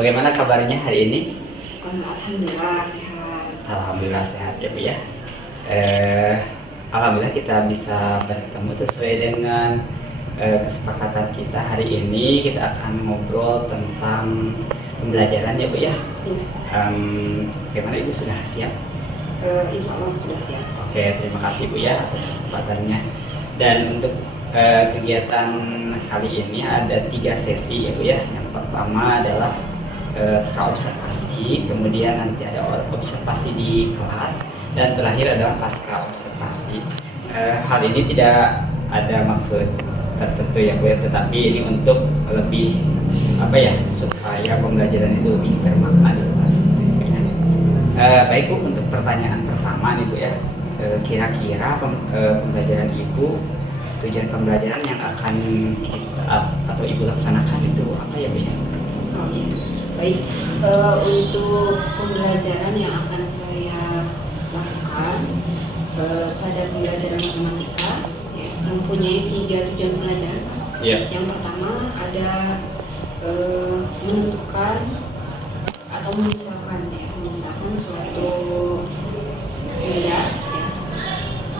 Bagaimana kabarnya hari ini? Alhamdulillah sehat. Alhamdulillah sehat ya Bu ya. Eh, Alhamdulillah kita bisa bertemu sesuai dengan kesepakatan kita hari ini. Kita akan ngobrol tentang pembelajaran ya Bu ya. Iya. Bagaimana Ibu sudah siap? Insya Allah sudah siap. Oke, terima kasih Bu ya atas kesempatannya. Dan untuk kegiatan kali ini ada 3 sesi ya Bu ya. Yang pertama adalah praobservasi, kemudian nanti ada observasi di kelas, dan terakhir adalah pasca observasi. Hal ini tidak ada maksud tertentu ya Bu ya, tetapi ini untuk lebih supaya pembelajaran itu lebih bermakna di kelas gitu ya. Baik Bu, untuk pertanyaan pertama nih Bu ya, kira-kira pembelajaran Ibu, tujuan pembelajaran yang akan kita atau Ibu laksanakan itu apa ya Bu ya? Oh iya. Baik, untuk pembelajaran yang akan saya lakukan pada pembelajaran matematika ya, mempunyai 3 tujuan pembelajaran. Yang pertama ada menentukan atau memisahkan suatu benda ya,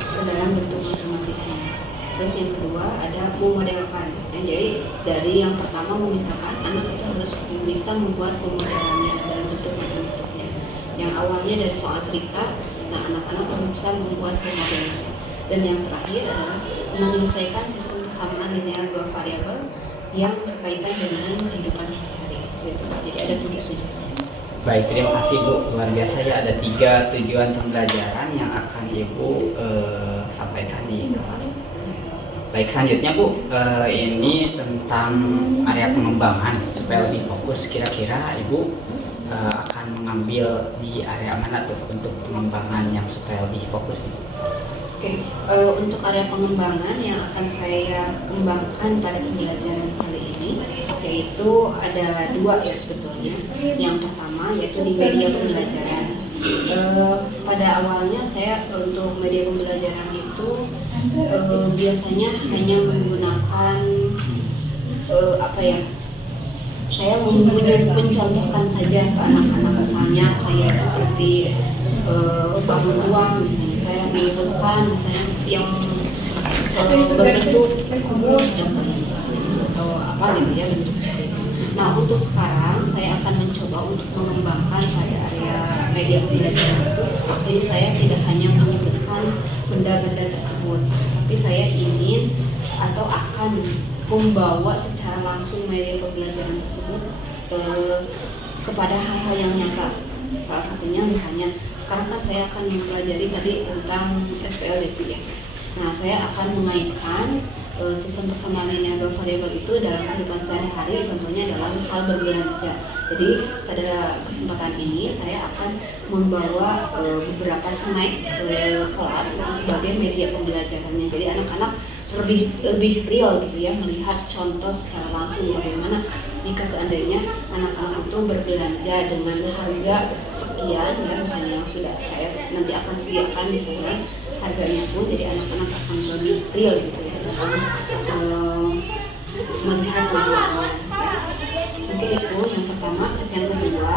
ke dalam bentuk matematisnya. Terus yang kedua ada memodelkan. Jadi dari yang pertama memisahkan, anak itu harus bisa membuat pemodelannya dalam bentuk matematiknya. Yang awalnya dari soal cerita, nah anak-anak harus bisa membuat pemodelannya. Dan yang terakhir adalah menyelesaikan sistem persamaan linear 2 variabel yang berkaitan dengan kehidupan sehari-hari. Jadi ada 3 tujuan. Baik, terima kasih Bu. Luar biasa ya, ada 3 tujuan pembelajaran yang akan Ibu sampaikan di kelas. Baik, selanjutnya Bu, ini tentang area pengembangan. Supaya lebih fokus, kira-kira Ibu akan mengambil di area mana tuh untuk pengembangan yang supaya lebih fokus nih? Oke, untuk area pengembangan yang akan saya kembangkan pada pembelajaran kali ini yaitu ada 2 ya sebetulnya. Yang pertama yaitu di media pembelajaran. Pada awalnya saya untuk media pembelajaran itu biasanya hanya menggunakan saya mencontohkan saja ke anak-anak, misalnya kayak seperti bangun ruang, misalnya saya menyebutkan misalnya yang berbentuk kubus contohnya misalnya atau apa gitu ya, bentuk seperti itu. Nah untuk sekarang saya akan mencoba untuk mengembangkan pada area media pembelajaran itu. Jadi saya tidak hanya menyebutkan benda-benda tersebut, tapi saya ingin atau akan membawa secara langsung media pembelajaran tersebut kepada hal-hal yang nyata. Salah satunya misalnya sekarang kan saya akan mempelajari tadi tentang SPLDQ ya. Nah saya akan mengaitkan sistem persamaan linear 2 variabel itu dalam kehidupan sehari-hari, contohnya dalam hal berbelanja. Jadi pada kesempatan ini saya akan membawa beberapa slide ke kelas itu sebagai media pembelajarannya. Jadi anak-anak lebih real gitu ya, melihat contoh secara langsung bagaimana jika seandainya anak-anak itu berbelanja dengan harga sekian ya, misalnya yang sudah saya nanti akan sediakan di sana harganya pun, jadi anak-anak akan lebih real gitu ya dalam melihat pembelajaran. Mungkin itu yang pertama. Terus yang kedua,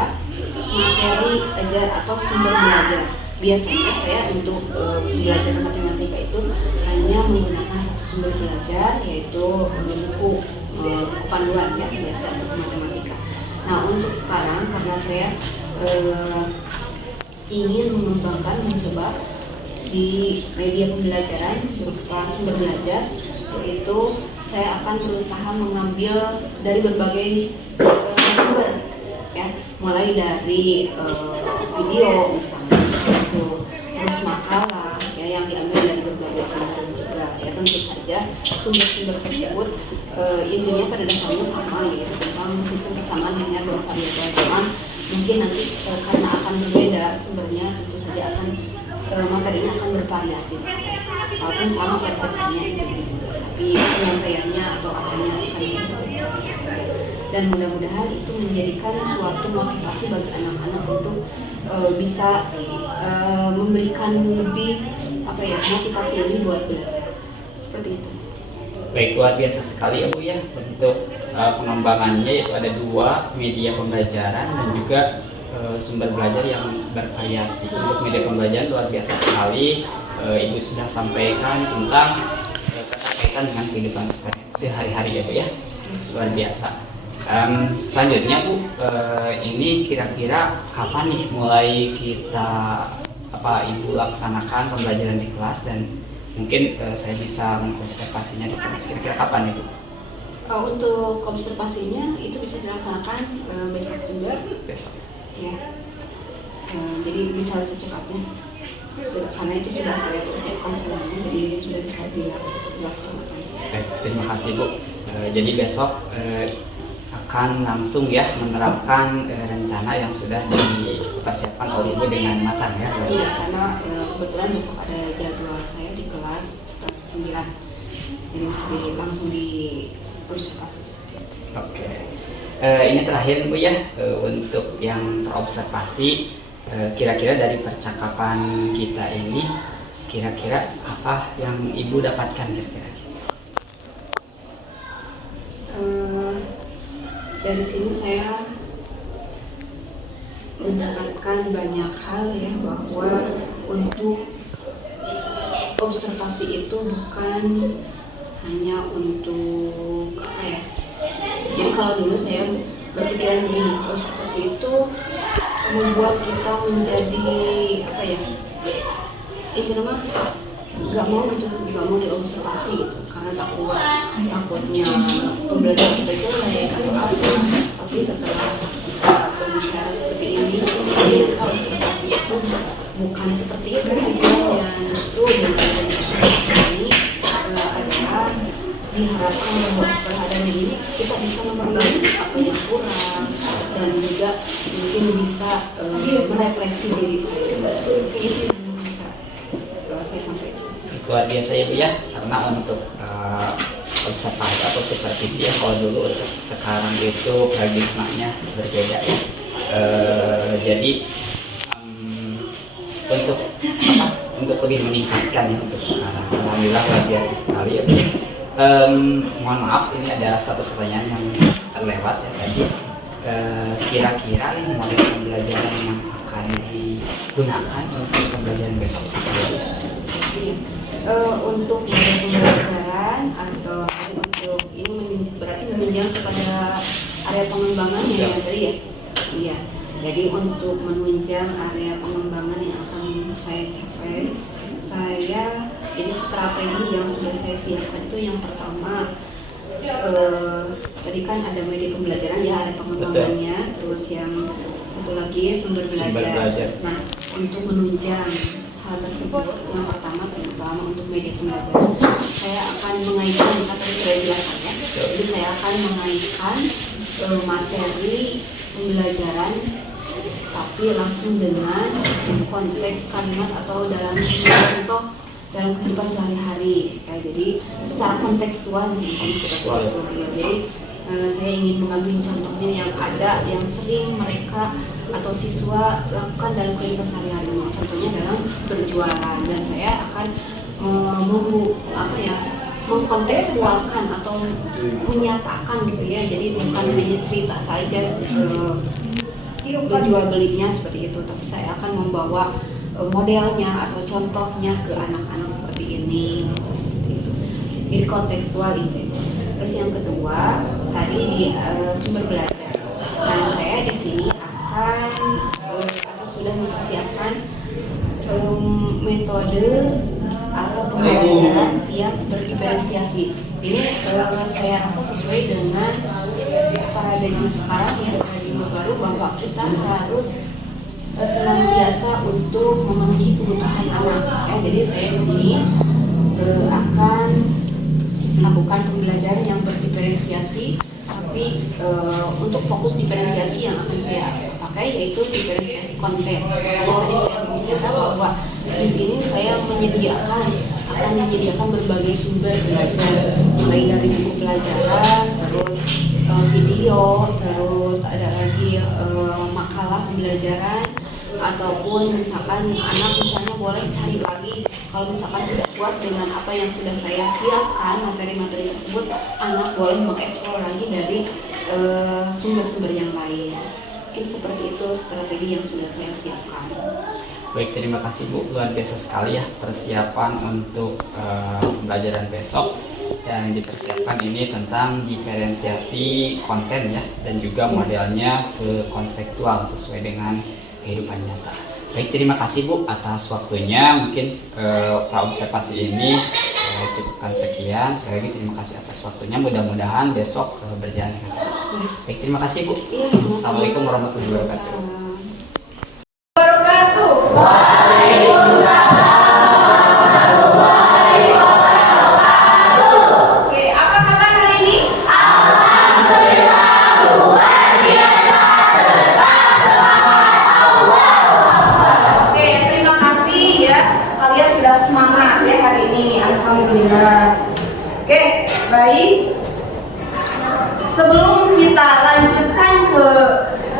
materi ajar atau sumber belajar. Biasanya saya untuk pembelajaran matematika itu hanya menggunakan satu sumber belajar, yaitu buku panduan ya biasa untuk matematika. Nah untuk sekarang karena saya ingin mengembangkan, mencoba di media pembelajaran berupa sumber belajar, yaitu saya akan berusaha mengambil dari berbagai sumber ya, mulai dari video misalnya seperti itu, terus makalah ya yang diambil dari berbagai sumber juga ya. Tentu saja sumber-sumber tersebut intinya pada dasarnya sama, yaitu tentang sistem persamaan linear 2 variabel. Cuman mungkin nanti karena akan berbeda sumbernya, tentu saja akan materinya akan bervariatif. Walaupun sama pada dasarnya itu, tapi penyampaiannya atau apanya akan berbeda saja. Dan mudah-mudahan itu menjadikan suatu motivasi bagi anak-anak untuk bisa memberikan lebih motivasi lebih buat belajar seperti itu. Baik, luar biasa sekali ya Bu ya untuk pengembangannya, yaitu ada 2 media pembelajaran dan juga sumber belajar yang bervariasi. Untuk media pembelajaran luar biasa sekali, Ibu sudah sampaikan tentang keterkaitan dengan kehidupan sehari-hari ya Bu ya, luar biasa. Selanjutnya Bu, ini kira-kira kapan nih mulai kita Ibu laksanakan pembelajaran di kelas, dan mungkin saya bisa mengobservasinya di kelas, kira-kira kapan nih Bu? Untuk observasinya itu bisa dilaksanakan besok juga. Besok. Ya, jadi bisa secepatnya. Karena itu sudah saya persiapkan semuanya, jadi sudah bisa dilaksanakan. Baik, terima kasih Bu. Jadi besok akan langsung ya menerapkan rencana yang sudah dipersiapkan oleh Ibu dengan matang ya. Iya, karena kebetulan besok ada jadwal saya di kelas 9, jadi bisa langsung diobservasi. Oke. Ini terakhir Bu ya, untuk yang terobservasi, kira-kira dari percakapan kita ini, kira-kira apa yang Ibu dapatkan kira-kira? Dari sini saya mendapatkan banyak hal ya, bahwa untuk observasi itu bukan hanya untuk jadi kalau dulu saya berpikiran begini, observasi itu membuat kita menjadi itu nggak mau diobservasi gitu, karena takutnya pembelajaran kita jelek atau apa. Tapi setelah kita berbicara seperti ini, jadi observasi itu bukan seperti itu tujuannya. Justru dengan observasi ini adalah diharapkan bahwa setelah adanya ini kita bisa memperbaiki apa yang kurang, dan juga mungkin bisa merefleksi diri saya. Mungkin itu yang bisa saya sampaikan. Luar biasa ya Bu ya, karena untuk observasi atau supervisi ya, kalau dulu untuk sekarang itu paradigmanya berbeda ya. Jadi untuk lebih meningkatkan ya untuk sekarang, alhamdulillah luar biasa sekali ya Bu. Mohon maaf, ini ada satu pertanyaan yang terlewat ya tadi. Kira-kira ini model pembelajaran yang akan digunakan untuk pembelajaran besok? Untuk pembelajaran atau untuk ini berarti menunjang kepada area pengembangan ya tadi ya. Iya. Jadi untuk menunjang area pengembangan yang akan saya capai, jadi strategi yang sudah saya siapkan itu yang pertama, tadi kan ada media pembelajaran ya, ada pengembangannya. Betul. Terus yang satu lagi sumber belajar. Nah, untuk menunjang hal tersebut, yang pertama terutama untuk media pembelajaran, saya akan mengaitkan, kata saya jelaskan ya. Jadi saya akan mengaitkan materi pembelajaran tapi langsung dengan konteks kalimat atau dalam contoh dalam kehidupan sehari-hari. Jadi secara kontekstual nih, jadi saya ingin mengambil contohnya yang ada, yang sering mereka atau siswa lakukan dalam kehidupan sehari-hari. Contohnya dalam berjualan, dan saya akan mengkontekstualkan atau menyatakan gitu ya. Jadi bukan hanya cerita saja jual belinya seperti itu, tapi saya akan membawa modelnya atau contohnya ke anak-anak seperti ini, seperti itu. Jadi kontekstual itu. Terus yang kedua tadi di sumber belajar. Nah, saya di sini akan atau sudah mempersiapkan metode atau pembelajaran yang berdiferensiasi. Ini saya rasa sesuai dengan paradigma sekarang ya, paradigma baru, bahwa kita harus senantiasa untuk memenuhi kebutuhan anak. Jadi saya di sini akan melakukan pembelajaran yang berdiferensiasi, tapi untuk fokus diferensiasi yang akan saya pakai yaitu diferensiasi konteks. Kalau tadi saya berbicara bahwa di sini saya akan menyediakan berbagai sumber belajar, mulai dari buku pelajaran, terus video, terus ada lagi makalah pembelajaran, ataupun misalkan anak misalnya boleh cari lagi kalau misalkan tidak puas dengan apa yang sudah saya siapkan materi-materi tersebut, anak boleh mengeksplor lagi dari sumber-sumber yang lain. Mungkin seperti itu strategi yang sudah saya siapkan. Baik, terima kasih Bu, luar biasa sekali ya persiapan untuk pembelajaran besok. Dan dipersiapkan ini tentang diferensiasi konten ya, dan juga modelnya ke konseptual sesuai dengan kehidupan nyata. Baik, terima kasih Bu atas waktunya. Mungkin praobservasi ini cukupkan sekian. Sekali lagi terima kasih atas waktunya. Mudah-mudahan besok berjalan dengan lancar. Baik, terima kasih Bu. Assalamualaikum warahmatullahi wabarakatuh. Oke, baik. Sebelum kita lanjutkan ke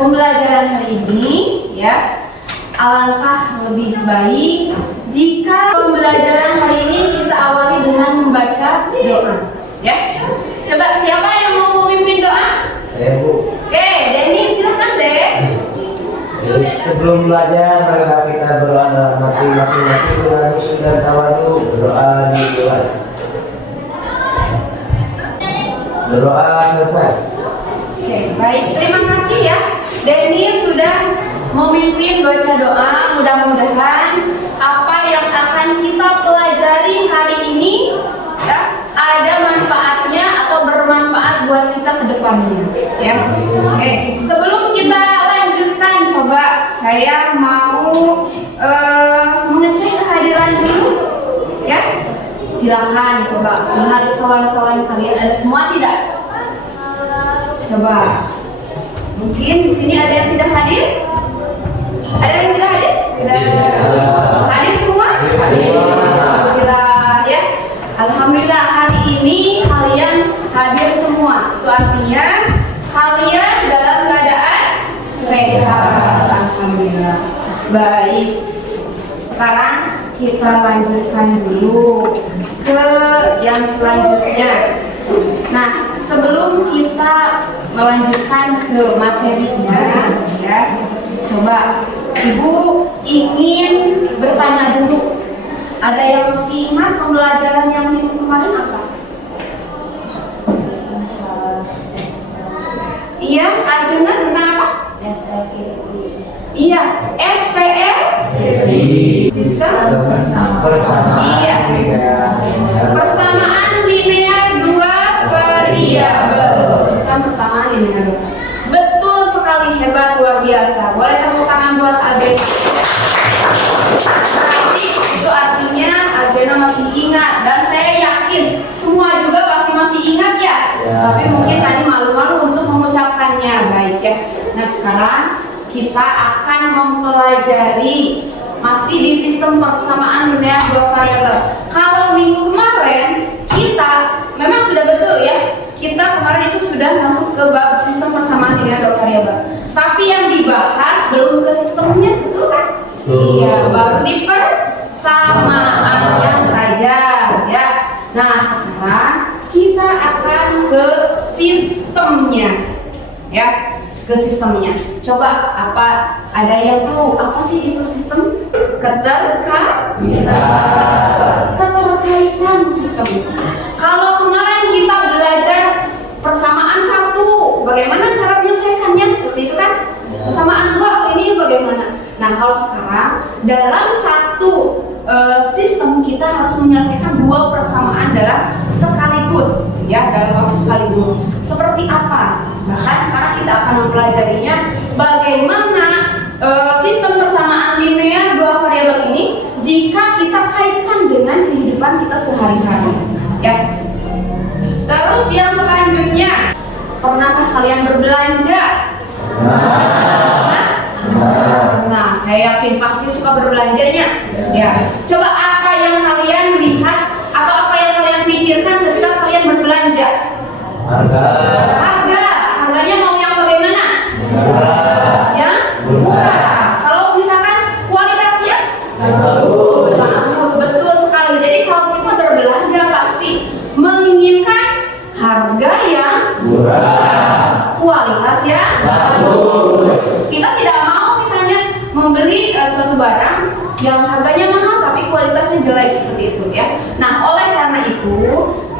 pembelajaran hari ini, ya, alangkah lebih baik jika pembelajaran hari ini kita awali dengan membaca doa, ya. Coba siapa yang mau memimpin doa? Saya Bu. Oke, Denny silahkan deh. Jadi sebelum belajar marilah kita berdoa dalam hati masing-masing dengan khusyuk dan tawadu. Berdoa dimulai. Berdoa selesai. Oke, baik. Terima kasih ya. Denny sudah memimpin baca doa. Mudah-mudahan apa yang akan kita pelajari hari ini ya ada manfaatnya atau bermanfaat buat kita ke depannya. Ya. Oke, sebelum kita lanjutkan, coba saya mau mengecek kehadiran dulu. Ya. Silakan coba lihat kawan-kawan kalian ada semua tidak? Coba. Mungkin di sini ada yang tidak hadir? Ada yang tidak hadir? Hadir semua? Alhamdulillah ya. Alhamdulillah hari ini kalian hadir semua. Itu artinya kalian dalam keadaan sehat. Alhamdulillah. Baik. Sekarang kita lanjutkan dulu ke yang selanjutnya. Nah, sebelum kita melanjutkan ke materinya, ya, coba Ibu ingin bertanya dulu. Ada yang masih ingat pembelajaran yang minggu kemarin apa? Iya, Azina tentang apa? Iya, SPR. Sistem Persamaan. Iya. Persamaan linear dua variabel. Sistem persamaan linear dua. Betul sekali, hebat, luar biasa. Boleh tepuk tangan buat Azena. Itu artinya Azena masih ingat dan saya yakin semua juga pasti masih ingat ya. Tapi mungkin tadi malu-malu untuk mengucapkannya. Baik ya. Nah, sekarang kita akan mempelajari masih di sistem persamaan linear dua variabel. Kalau minggu kemarin kita memang sudah betul ya, kita kemarin itu sudah masuk ke bab sistem persamaan linear dua variabel. Tapi yang dibahas belum ke sistemnya, betul kan? Iya, baru di persamaannya saja ya. Nah, sekarang kita akan ke sistemnya ya. Ke sistemnya. Coba apa ada yang tahu apa sih itu sistem? Keterkaitan sistem. Kalau kemarin kita belajar persamaan satu, bagaimana cara menyelesaikannya? Seperti itu kan? Persamaan dua ini bagaimana? Nah, kalau sekarang dalam satu sistem kita harus menyelesaikan dua persamaan dalam sekaligus, ya, dalam waktu sekaligus. Seperti apa? Bahkan sekarang kita akan mempelajarinya bagaimana sistem persamaan linear dua variabel ini jika kita kaitkan dengan kehidupan kita sehari-hari, ya. Terus yang selanjutnya, pernahkah kalian berbelanja? Nah, saya yakin pasti suka berbelanjanya. Ya. Coba apa yang kalian lihat atau apa yang kalian pikirkan ketika kalian berbelanja? Harga. Harganya mau yang bagaimana? Ya, seperti itu ya. Nah, oleh karena itu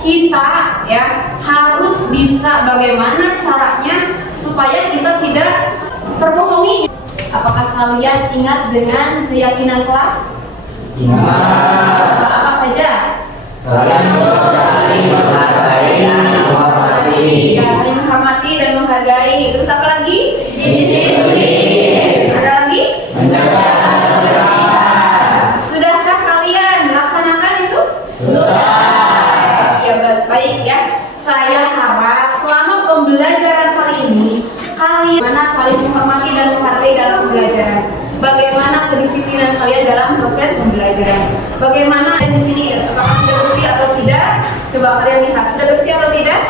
kita ya harus bisa bagaimana caranya supaya kita tidak terbohongi. Apakah kalian ingat dengan keyakinan kelas? Apa saja? Saling menghargai dan menghormati. Ya, saling menghormati dan menghargai. Terus apa lagi? Disiplin. Ada lagi? Menjaga kebersihan. Sudahkah kalian melaksanakan itu? Sudah. Ya, baik ya. Saya harap selama pembelajaran kali ini kalian mana saling menghormati dan menghargai dalam pembelajaran. Bagaimana kedisiplinan kalian dalam proses pembelajaran? Bagaimana di sini? Apakah sudah bersih atau tidak? Coba kalian lihat, sudah bersih atau tidak?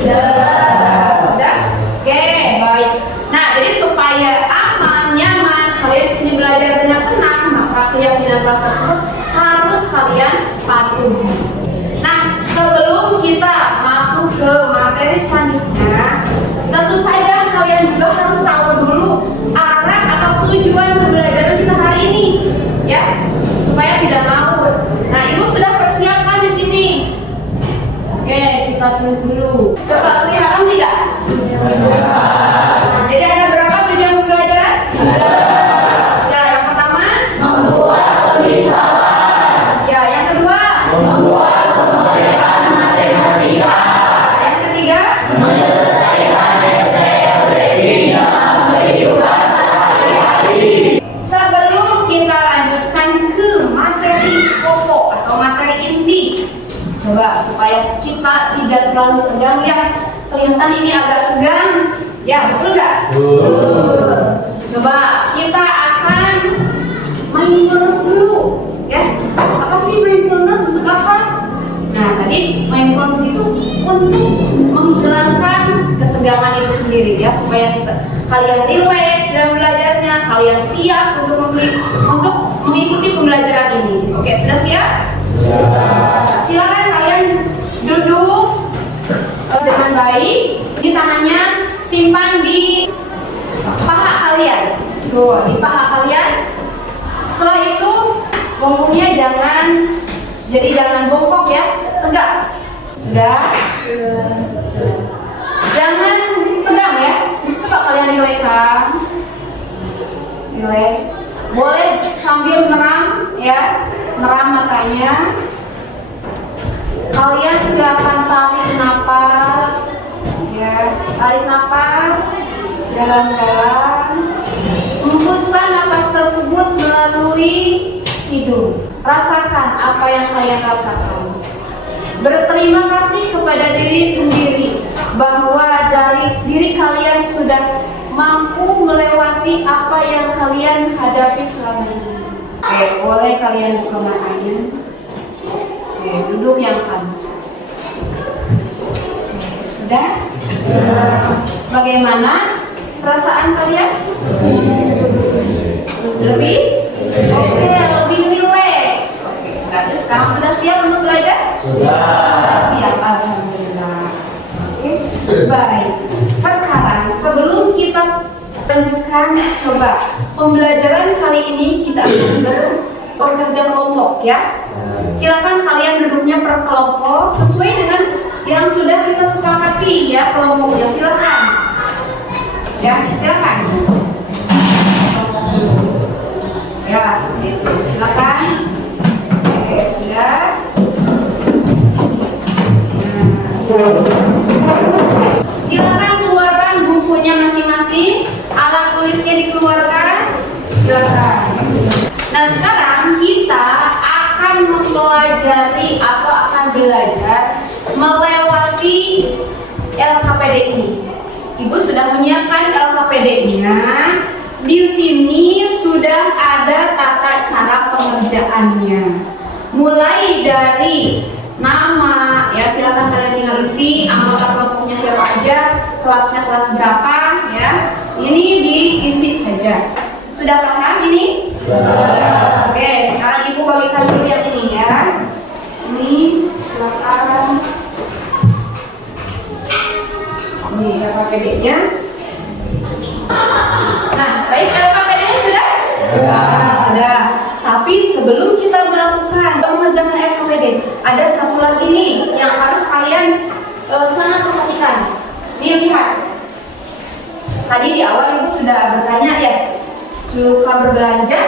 Sudah. Oke, baik. Nah, jadi supaya aman, nyaman, kalian di sini belajar dengan tenang, maka keyakinan kelas tersebut harus kalian patuhi. Nah, sebelum kita masuk ke materi selanjutnya, tentu saja kalian juga harus tahu dulu arah atau tujuan pembelajaran kita hari ini, ya, supaya tidak ngawur. Nah, ibu sudah persiapkan di sini. Oke, kita tulis dulu. Coba kelihatan tidak? Nah, jadi ada berapa tujuan pembelajaran? Ya, yang pertama Membuat pemisahan. ya, yang kedua Membuat pemotretan matematika. yang ketiga Menyelesaikan SPLDB dalam kehidupan sehari-hari. sebelum kita lanjutkan ke materi pokok atau materi inti, coba supaya kita tidak terlalu tegang ya. Kelihatan ini agak tegang, ya betul nggak? Coba kita akan mindfulness dulu, ya. Apa sih mindfulness, untuk apa? Nah, tadi mindfulness itu untuk menghilangkan ketegangan itu sendiri ya, supaya kalian rileks dalam belajarnya, kalian siap untuk mengikuti pembelajaran ini. Oke, sudah siap? Silakan kalian duduk dengan baik. Ini tangannya simpan di paha kalian. Tuh, di paha kalian. Setelah itu punggungnya jangan bongkok ya, tegak. Sudah? Jangan tegang ya. Coba kalian rilekkan. Rileks. Boleh sambil meram ya, meram matanya. Kalian silakan tarik napas, ya, tarik napas dalam-dalam. Hembuskan napas tersebut melalui hidung. Rasakan apa yang kalian rasakan. Berterima kasih kepada diri sendiri bahwa dari diri kalian sudah mampu melewati apa yang kalian hadapi selama ini. Oke, boleh kalian buka matanya. Oke, duduk yang sama. Oke, sudah? Bagaimana perasaan kalian? Lebih? Oke, lebih rileks. Oke, berarti sekarang sudah siap untuk belajar? Sudah siap, alhamdulillah. Oke, baik. Sekarang sebelum kita lanjutkan, coba pembelajaran kali ini kita akan bekerja kelompok ya. Silakan kalian duduknya per kelompok sesuai dengan yang sudah kita sepakati ya kelompoknya. Silakan. Ya, silakan. Ya, seperti itu. Silakan. Oke, sudah. Silakan keluarkan bukunya masing-masing. Alat tulisnya dikeluarkan. Silakan. Nah, sekarang kita akan mempelajari atau akan belajar melewati LKPD ini. Ibu sudah menyiapkan LKPD-nya. Di sini sudah ada tata cara pengerjaannya. Mulai dari nama, ya silakan kalian tinggal isi anggota kelompoknya siapa aja, kelasnya kelas berapa, ya. Ini diisi saja. Sudah paham ini? Sudah. Oke, sekarang ibu bagikan dulu yang ini ya. Ini silakan. Ini LKPD-nya. Nah, baik, LKPD-nya sudah? Sudah. Tapi sebelum kita melakukan mengerjakan ada satu lagi nih yang harus kalian sangat perhatikan. Nih lihat. Tadi di awal ibu sudah bertanya ya, suka berbelanja?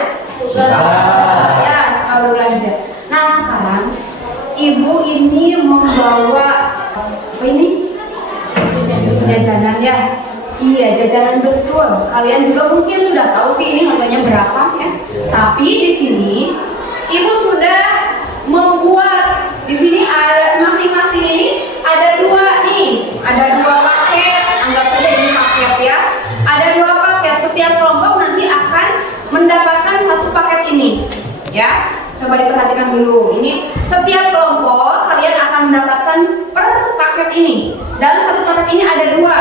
Ya, suka berbelanja. Nah sekarang ibu ini membawa apa ini? Jajanan ya. Iya, jajanan betul. Kalian juga mungkin sudah tahu sih ini harganya berapa ya. Tapi di sini ibu sudah membuat, di sini ada masing-masing ini ada dua nih, ada dua paket. Anggap saja ini paket ya. Ada dua paket. Setiap kelompok nanti akan mendapatkan satu paket ini, ya. Coba diperhatikan dulu. Ini setiap kelompok kalian akan mendapatkan per paket ini. Dalam satu paket ini ada dua.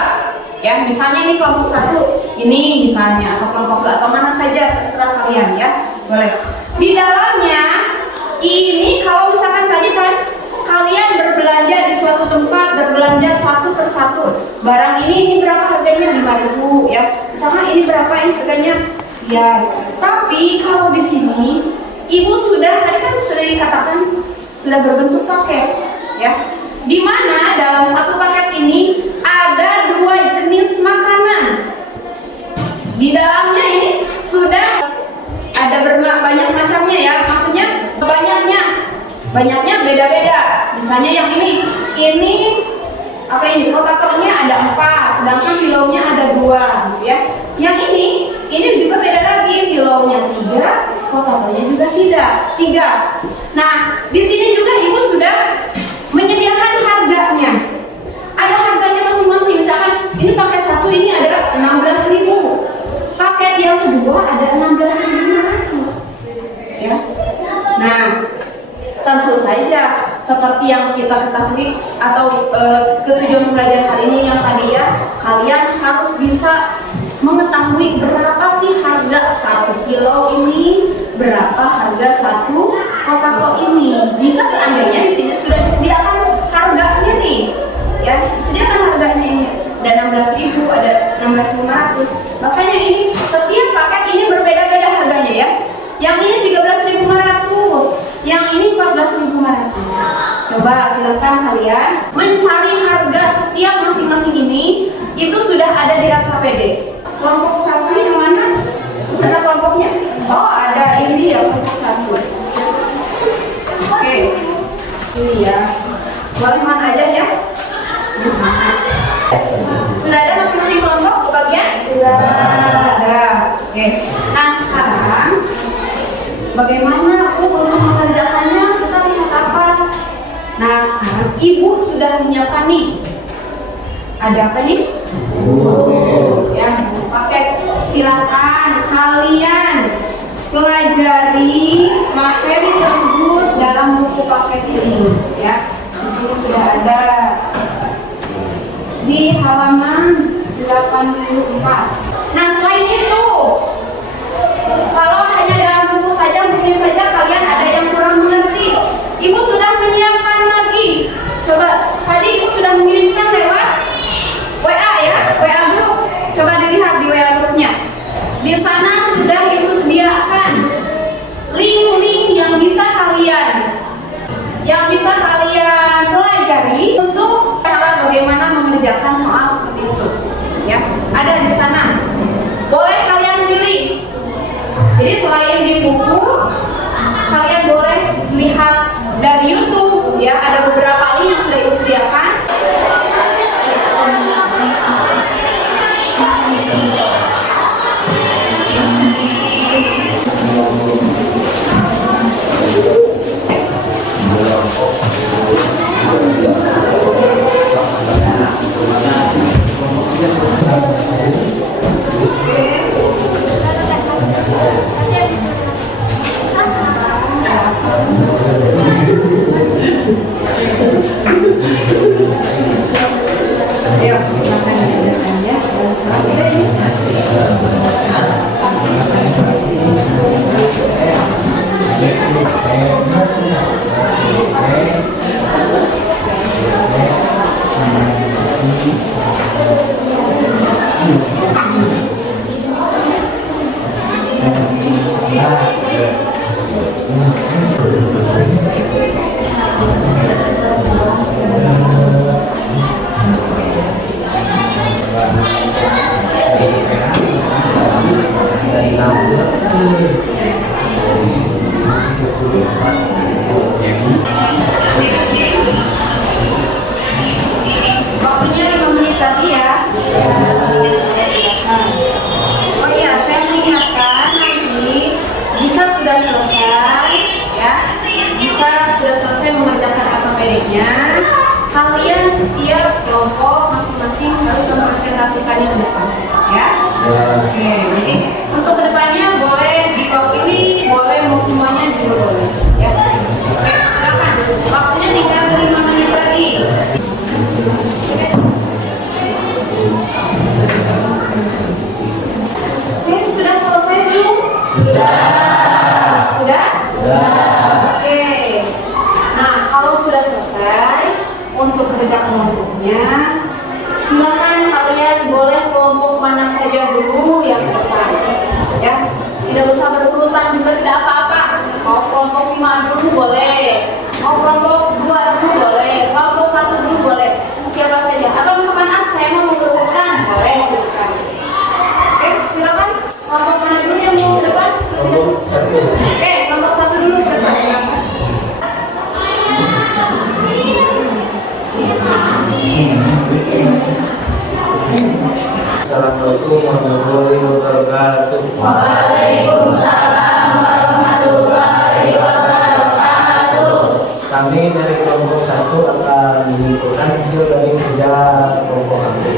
Ya, misalnya ini kelompok satu, ini misalnya, atau kelompok dua, atau mana saja terserah kalian ya, boleh. Di dalamnya ini kalau misalkan tadi kan kalian berbelanja di suatu tempat, berbelanja satu per satu. Barang ini berapa harganya? 5.000 ya. Misalkan ini berapa ini harganya? Sekian. Tapi kalau di sini ibu sudah tadi kan sudah dikatakan sudah berbentuk paket ya. Di mana dalam satu paket ini ada dua jenis makanan. Di dalamnya ini sudah ada banyak macamnya ya, maksudnya banyaknya beda-beda. Misalnya yang ini apa ini? Potato-nya ada 4, sedangkan pilaunya ada 2 gitu ya. Yang ini juga beda lagi, pilaunya 3, potatonya juga 3. Nah, di sini juga ibu sudah menyediakan harganya. Ada harganya masing-masing. Misalkan ini paket 1 ini adalah 16.000. Paket yang kedua ada 16.500. Ya. Nah, tentu saja seperti yang kita ketahui atau ketujuan pembelajaran hari ini yang tadi ya, kalian harus bisa mengetahui berapa sih harga 1 kilo ini, berapa harga 1 potato ini. Jika seandainya di sini sudah disediakan harganya nih, ya disediakan harganya ini ada 16.000, ada 16.500. Makanya ini setiap paket ini berbeda-beda harganya ya. Yang ini 13.500, yang ini 14.500. Coba silakan kalian mencari harga setiap masing-masing ini, itu sudah ada di LKPD. Kelompok 1 yang mana? Ada kelompoknya? Oh, ada ini ya, kelompok 1. Oke. Ini ya. Boleh mana aja ya? Bisa. Sudah ada masing-masing kelompok kebagian? Sudah. Oke. Nah, sekarang bagaimana untuk mengerjakannya? Kita lihat apa? Nah, sekarang ibu sudah menyiapkan nih. Ada apa nih? Ya, paket. Silakan kalian pelajari materi tersebut dalam buku paket ini. Ya, di sini sudah ada di halaman 84. Nah, selain itu, kalau hanya dalam buku saja, mungkin saja kalian ada yang kurang mengerti. Ibu sudah menyiapkan lagi. Coba, tadi ibu sudah mengirimkan lewat WA ya, WA grup. Coba dilihat di WA grupnya. Di sana sudah ibu sediakan link-link yang bisa kalian pelajari untuk cara bagaimana mengerjakan soal seperti itu. Ya, ada di sana. Boleh kalian pilih. Jadi selain di buku, kalian boleh lihat dari YouTube ya, ada beberapa link yang sudah ibu sediakan. sebaiknya kalian setiap kelompok masing-masing harus mempresentasikannya ke depan, ya. Oke, jadi untuk kedepannya boleh diwakili, boleh mau semuanya juga boleh, ya. Oke, silakan. Waktunya tinggal 5 menit lagi. Oke, sudah selesai belum? Sudah. Sudah? Oke. Nah, kalau sudah selesai untuk kerja kelompoknya, silakan kalian boleh kelompok mana saja dulu yang ke depan, ya. Tidak usah berurutan juga, tidak apa-apa. Mau kelompok 5 dulu boleh, mau kelompok 2 dulu boleh, kelompok 1 dulu boleh, siapa saja. Atau misalkan saya mau berurutan, boleh silakan. Oke, silakan. Kelompok mana dulu yang mau ke depan? Kelompok 1. Oke, kelompok 1 dulu ke depan, silakan. Assalamualaikum warahmatullahi wabarakatuh. Waalaikumsalam warahmatullahi wabarakatuh. Kami dari kelompok 1 akan mengumpulkan hasil dari kerja kelompok kami.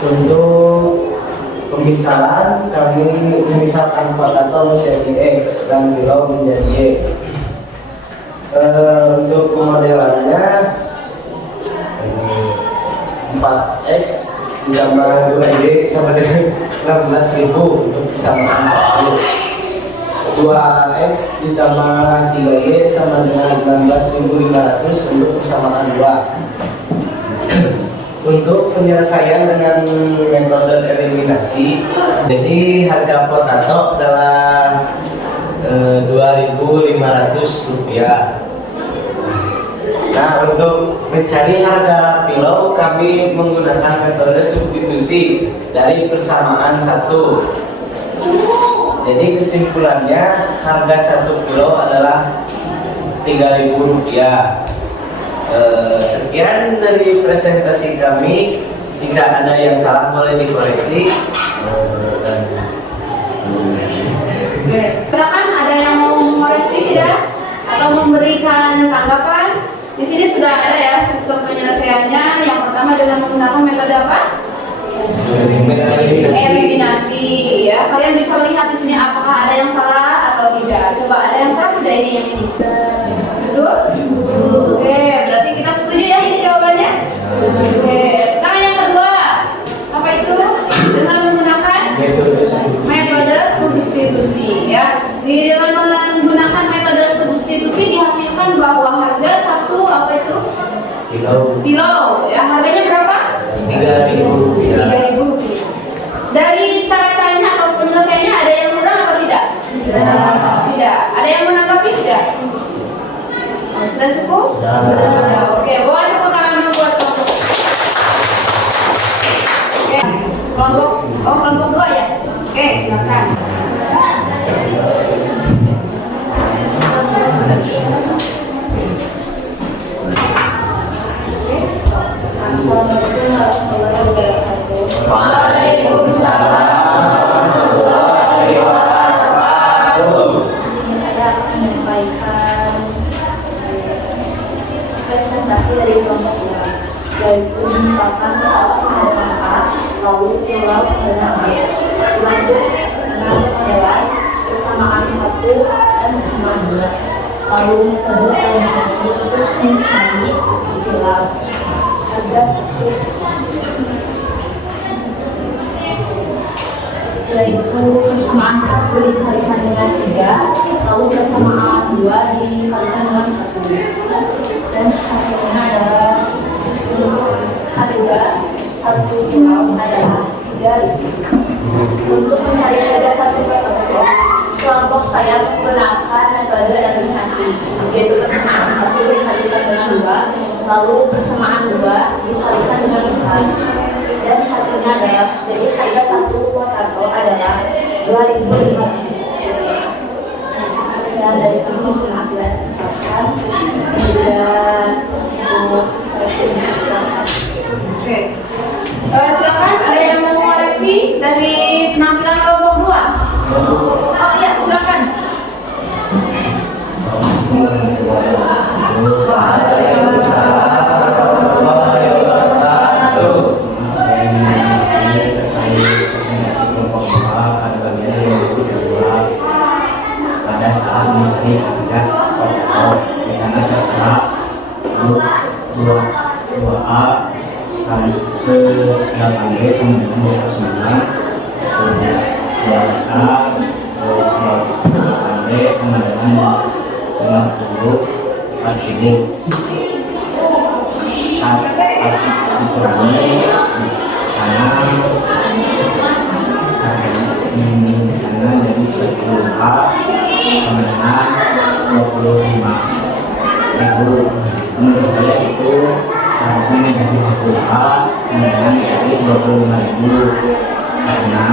Untuk pemisahan, kami memisahkan atom menjadi X dan kilo menjadi Y. Untuk pemodelannya 4X ditambah 2Y sama dengan 16.000 untuk persamaan 1. 2X ditambah 3Y sama dengan 16.500 untuk persamaan 2. Untuk penyelesaian dengan metode eliminasi, jadi harga potato adalah Rp2.500. Nah, untuk mencari harga kilo, kami menggunakan metode substitusi dari persamaan 1. Jadi kesimpulannya, harga 1 kilo adalah Rp3.000. Sekian dari presentasi kami. Jika ada yang salah boleh dikoreksi. Oke, silakan ada yang mau mengoreksi tidak? Atau memberikan tanggapan? Di sini sudah ada ya sistem penyelesaiannya. Yang pertama dengan menggunakan metode apa? Eliminasi. Ya, kalian bisa lihat di sini apakah ada yang salah atau tidak. Coba ada yang salah tidak ini yang ini. Betul? Oke, berarti kita setuju ya ini jawabannya. Oke, sekarang yang kedua apa itu? Dengan menggunakan metode substitusi. Ya, dengan menggunakan metode substitusi dihasilkan bahwa harga 1 apa itu? Kilo. Ya, harganya berapa? Rp3.000. Dari cara-caranya atau penyelesaiannya ada yang kurang atau tidak? Tidak. Ada yang menanggapi tidak? Sudah cukup? Sudah. Oke, boleh tepuk tangan dulu buat kelompok. Oke, kelompok 2 ya? Oke, silakan. Assalamualaikum warahmatullahi wabarakatuh. Waalaikumsalam warahmatullahi wabarakatuh. Di sini saya akan menyampaikan presentasi dari kelompok 2, yaitu misalkan pesawat sebanyak 4, lalu pulau sebanyak 4, dilanjut dengan modelan persamaan 1 dan persamaan 2, lalu metode eliminasi untuk mencari kilau harga 1 yaitu persamaan 1 dikalikan dengan 3, lalu persamaan 2 dikalikan dengan 1, dan hasilnya adalah harga 1 kilo adalah 3.000. Untuk mencari harga 1 kilo, kelompok saya menggunakan metode eliminasi, yaitu persamaan 1 dikalikan dengan 2, lalu persamaan 2 dikalikan dengan 4, dan hasilnya adalah, jadi harga 1 potato adalah 2.500. Sekian dari kami, penampilan misalkan bisa oke. Silakan ada yang mau koreksi dari penampilan kelompok 2? Oh iya, silakan. 2A terus 8B sama dengan 29, terus 12A terus 8B sama dengan 50 40. Saat pas dikurangi di sana jadi 10A sama dengan 25.000. Menurut saya itu seharusnya negatif 10A sama dengan negatif 25.000, karena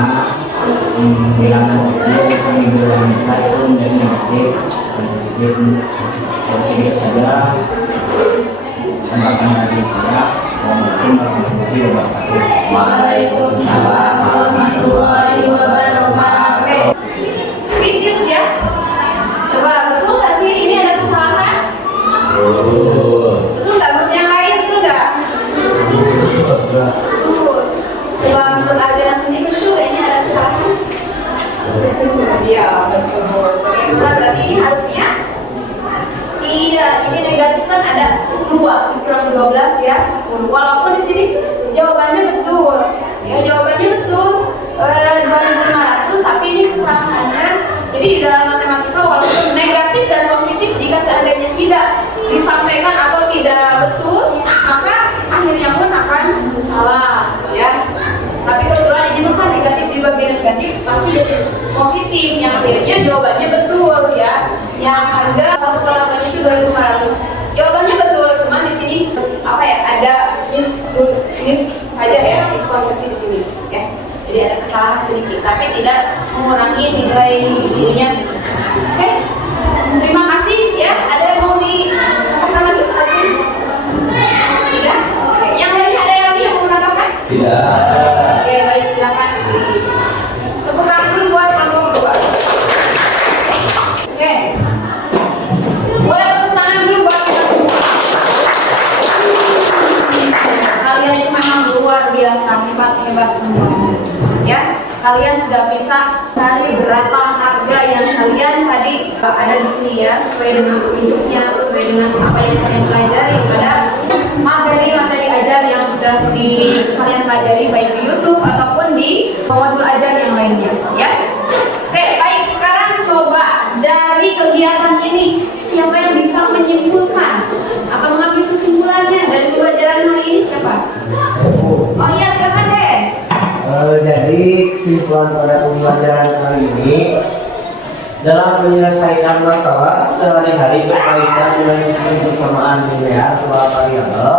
bilangan kecil kami bilangan besar itu menjadi negatif dan positif. Segitu saja tentang tadi saya. Assalamualaikum warahmatullahi wabarakatuh. Waalaikumsalam warahmatullahi wabarakatuh. Kritis ya. Coba betul nggak sih ini ada kesalahan? Betul nggak? Menurut yang lain betul nggak? Betul. Coba menurut Arjuna sendiri betul nggak ini ada kesalahan? Betul. Iya betul. Bagaimana berarti harusnya? Iya, ini negatif kan ada 2 dikurang 12 ya 10. Walaupun di sini jawabannya betul, ya jawabannya betul 2.500, tapi ini kesalahannya. Jadi di dalam matematika walaupun negatif dan positif, jika seandainya tidak disampaikan atau tidak betul, maka akhirnya pun akan salah, ya. Tapi kebetulan ini bukan negatif di bagian negatif pasti jadi positif, yang akhirnya jawabannya betul ya. Yang harga satu kelakannya itu 2.500. Jawabannya betul, cuman di sini apa ya, ada miss aja ya, miskonsepsi di sini ya. Jadi ada kesalahan sedikit, tapi tidak mengurangi nilai ininya. Oke, terima kasih ya. Ada yang mau ditambahkan lagi? Tidak? Oke. Yang lain ada yang lagi yang mau menambahkan? Tidak. Oke, baik, silakan. Tepuk tangan dulu buat kelompok 2. Oke. Boleh tepuk tangan dulu buat kita semua. Kalian itu memang luar biasa, hebat semua. Ya, kalian sudah bisa cari berapa harga yang kalian tadi ada di sini ya, sesuai dengan petunjuknya, sesuai dengan apa yang kalian pelajari pada materi ajar yang sudah kalian pelajari baik di YouTube ataupun di modul ajar yang lainnya ya. Oke, baik, sekarang coba dari kegiatan ini siapa yang bisa menyimpulkan atau mengambil kesimpulannya dari pembelajaran hari ini? Siapa? Oh iya, silakan deh. Jadi kesimpulan pada pembelajaran kali ini, dalam menyelesaikan masalah sehari-hari berkaitan dengan sistem persamaan linear dua variabel,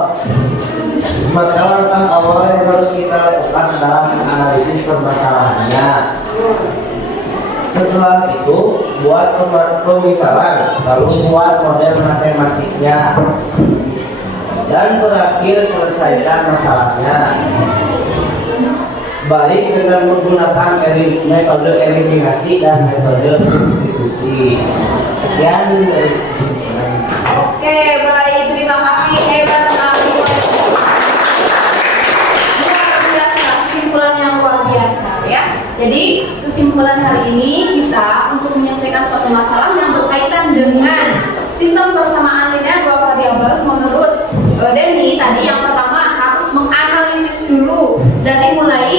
maka langkah awal yang harus kita lakukan adalah menganalisis permasalahannya. Setelah itu, buat pemisalan, lalu buat model matematiknya, dan terakhir selesaikan masalahnya. Baik dengan menggunakan metode eliminasi dan metode substitusi. Sekian dari kesimpulan. Oke, baik, terima kasih, hebat sekali. Luar biasa, kesimpulan yang luar biasa ya. Jadi kesimpulan hari ini kita untuk menyelesaikan suatu masalah yang berkaitan dengan sistem persamaan linear dua variabel menurut Denny tadi, yang pertama harus menganalisis dulu dari mulai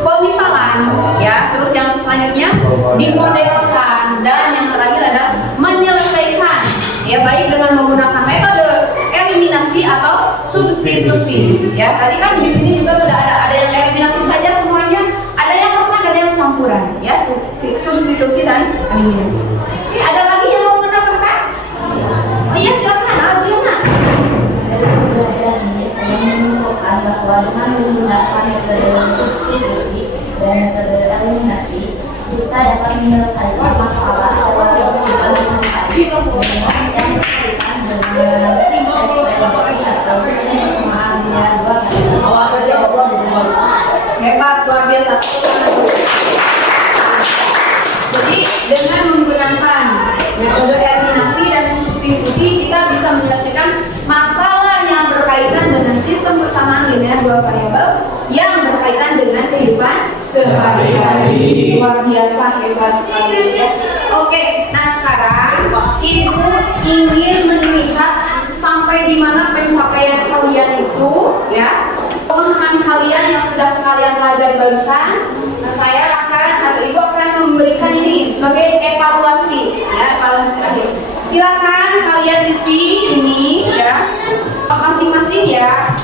pemisalan ya, terus yang selanjutnya dimodelkan, dan yang terakhir adalah menyelesaikan ya, baik dengan menggunakan metode eliminasi atau substitusi ya. Tadi kan di sini juga sudah ada yang eliminasi saja semuanya, ada yang bahkan ada yang campuran ya, substitusi dan eliminasi. Oke, ada lagi yang mau menambahkan? Oh iya, silakan Arjuna. Dari pembelajaran ini saya menemukan bahwa dengan menggunakan metode substitusi dan metode eliminasi, kita dapat menyelesaikan masalah awal yang dengan yang berkaitan dengan SPLP atau sistem persamaan linear dua variabel. Hebat, luar biasa. Jadi dengan menggunakan metode eliminasi dan substitusi, kita bisa menyelesaikan masalah yang berkaitan dengan sistem persamaan linear dua variabel yang berkaitan dengan kehidupan sehari-hari. Luar biasa, hebat sekali ya. Oke, nah sekarang Ibu ingin melihat sampai sampai di mana pencapaian kalian itu, ya. Pemahaman kalian yang sudah kalian pelajari barusan, nah saya akan atau ibu akan memberikan ini sebagai evaluasi, ya, evaluasi terakhir. Silakan kalian isi ini, ya, masing-masing ya.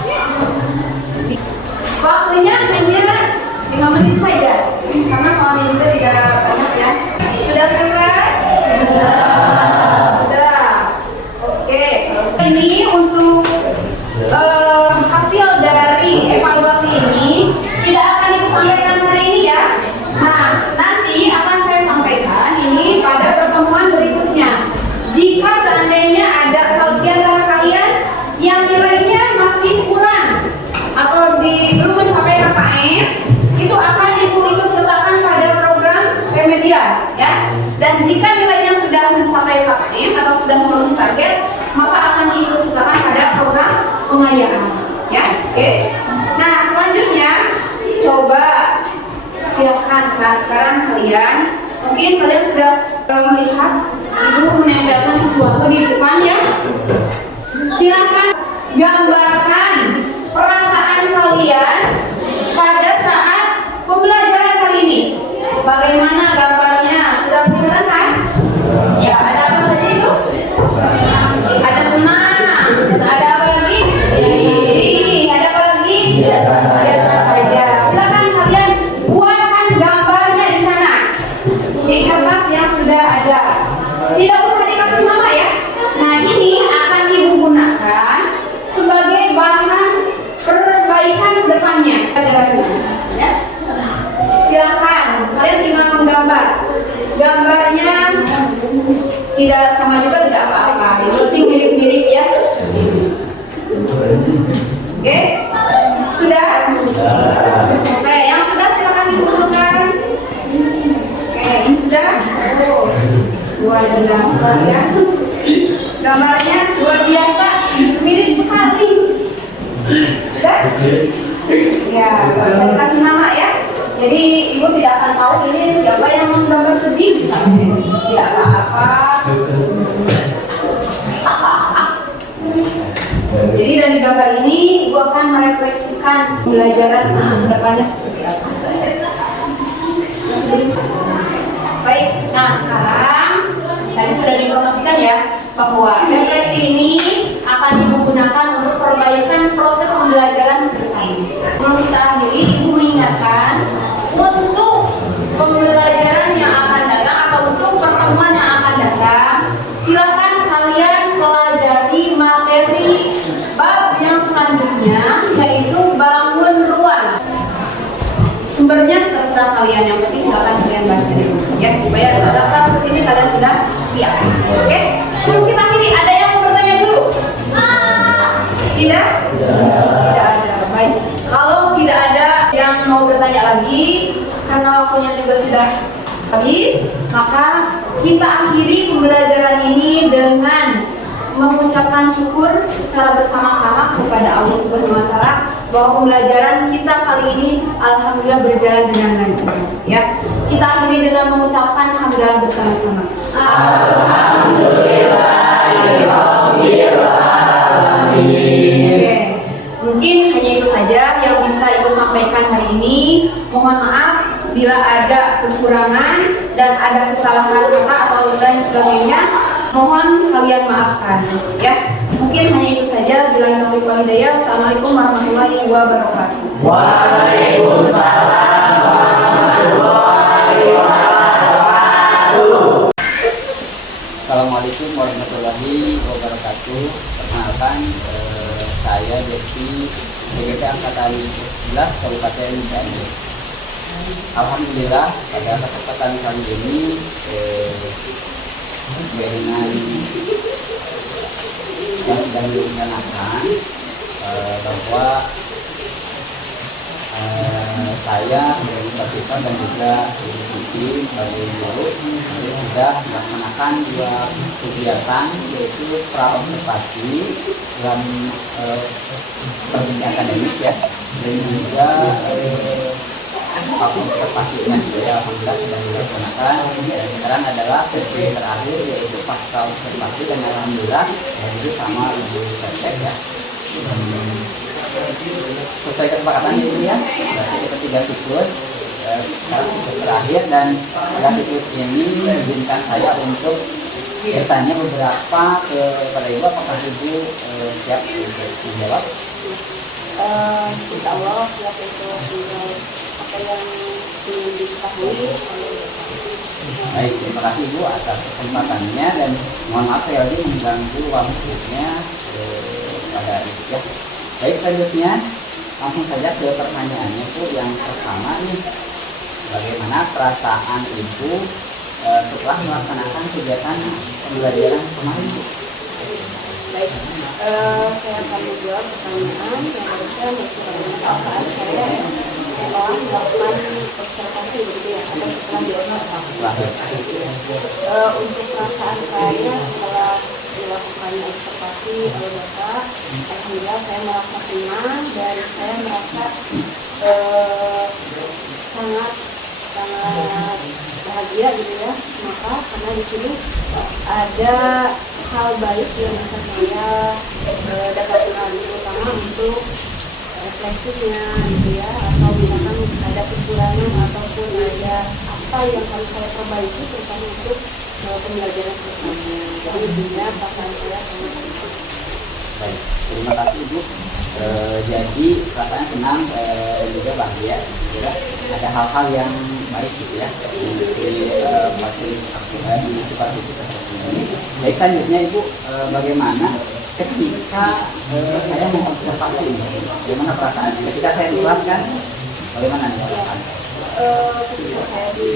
Waktunya hanya 5 menit saja, karena soalnya juga tidak banyak ya. Sudah selesai? Sudah. Oke. Ini untuk hasil dari evaluasi ini tidak akan ibu sampaikan hari ini ya. Nah, nanti akan saya sampaikan ini pada pertemuan berikutnya. Jika seandainya ada di antara kalian yang nilainya masih kurang atau belum mencapai KKM, itu akan ibu ikut sertakan pada program remedial ya. Dan jika nilainya sudah mencapai KKM atau sudah memenuhi target, maka akan diikut sertakan pada program pengayaan ya. Oke. Nah, selanjutnya coba silakan. Nah, sekarang kalian mungkin kalian sudah melihat ibu menempelkan sesuatu di depannya. Silakan gambarkan perasaan kalian pada saat pembelajaran kali ini. Bagaimana gambarnya? Sudah kelihatan kan? Ya, ada apa saja itu? Ada senang, ada apa lagi? Sedih, ada apa lagi? Biasa saja. Silakan kalian buatkan gambarnya di sana di kertas yang sudah ada. Tidak usah dikasih nama ya. Nah, ini akan ibu gunakan sebagai bahan perbaikan depannya. Ya. Silakan kalian tinggal menggambar. Gambarnya tidak sama juga tidak apa-apa. Yang penting mirip-mirip ya. Oke, sudah. Oke, yang sudah silakan dikumpulkan. Oke, ini sudah. Oh, luar biasa ya. Gambarnya luar biasa, mirip sekali. Sudah? Ya, bisa dikasih nama ya. Jadi ibu tidak akan tahu ini siapa yang menggambar sedih misalnya. Tidak apa-apa. Jadi dari gambar ini ibu akan merefleksikan pembelajaran kedepannya seperti apa. Baik, nah sekarang tadi sudah diinformasikan ya bahwa refleksi ini akan digunakan untuk perbaikan proses pembelajaran ke depan. Sebelum kita akhiri, ibu mengingatkan untuk pembelajaran yang akan datang atau untuk pertemuan yang akan datang, silakan kalian pelajari materi bab yang selanjutnya, yaitu bangun ruang. Sumbernya terserah kalian, yang penting silakan kalian baca dulu ya, supaya pada kelas kesini kalian sudah siap. Oke? Sebelum kita akhiri, ada yang mau bertanya dulu? Tidak? Tidak ada. Baik. Kalau tidak ada yang mau bertanya lagi, karena waktunya juga sudah habis, maka kita akhiri pembelajaran ini dengan mengucapkan syukur secara bersama-sama kepada Allah Subhanahu wa Ta'ala bahwa pembelajaran kita kali ini alhamdulillah berjalan dengan lancar ya. Kita akhiri dengan mengucapkan alhamdulillah bersama-sama. Alhamdulillahirabbil alamin. Oke. Mungkin hanya itu saja yang bisa ibu sampaikan hari ini. Mohon maaf bila ada kekurangan dan ada kesalahan kata atau dan sebagainya. Mohon kalian maafkan ya. Mungkin hanya itu saja. Bila taufiq wal hidayah. Assalamualaikum warahmatullahi wabarakatuh. Waalaikumsalam warahmatullahi wabarakatuh. Assalamualaikum warahmatullahi wabarakatuh. Perkenalkan, saya Devi, CGT Angkatan 11 Kabupaten Cianjur. Alhamdulillah pada kesempatan kali ini dengan yang sudah direncanakan bahwa saya dari Pak dan juga Ibu Siti sebagai guru sudah melaksanakan 2 kegiatan, yaitu pra-observasi dalam perbimbingan akademik ya, dan juga observasinya juga alhamdulillah sudah dilaksanakan. Dan sekarang adalah sesi terakhir, yaitu pasca observasi, dan alhamdulillah hadir sama Ibu Tete sesuai kesepakatan itu ya. Berarti kita 3 siklus. Sekarang siklus terakhir, dan pada siklus ini izinkan saya untuk bertanya beberapa kepada ibu. Apakah ibu siap untuk menjawab? Insya Allah siap untuk apa yang ingin diketahui. Baik, terima kasih ibu atas kesempatannya, dan mohon maaf saya lagi mengganggu waktunya pada ibu ya. Baik, selanjutnya langsung saja ke pertanyaannya Bu. Yang pertama nih, bagaimana perasaan ibu setelah melaksanakan kegiatan pembelajaran kemarin Bu? Baik, saya akan menjawab pertanyaan yang harusnya menceritakan perasaan saya setelah melakukan observasi begitu ya, atau setelah diobservasi. Untuk perasaan saya setelah dilakukan observasi oleh Bapak, alhamdulillah saya merasa senang dan saya merasa sangat bahagia gitu ya. Maka karena di sini ada hal baik yang bisa saya dapatkan, terutama untuk refleksinya gitu ya, atau misalkan ada kekurangan ataupun ada apa yang harus saya perbaiki terutama untuk pembelajaran berikutnya. Jadi intinya perasaan saya sangat baik. Baik, terima kasih ibu. Jadi perasaan senang dan juga bahagia. Kira ada hal-hal yang baik gitu ya di supervisi seperti ini. Baik, selanjutnya ibu, bagaimana ketika saya mengobservasi ini, bagaimana perasaan ketika saya dijelaskan, bagaimana nih perasaan? Ketika saya di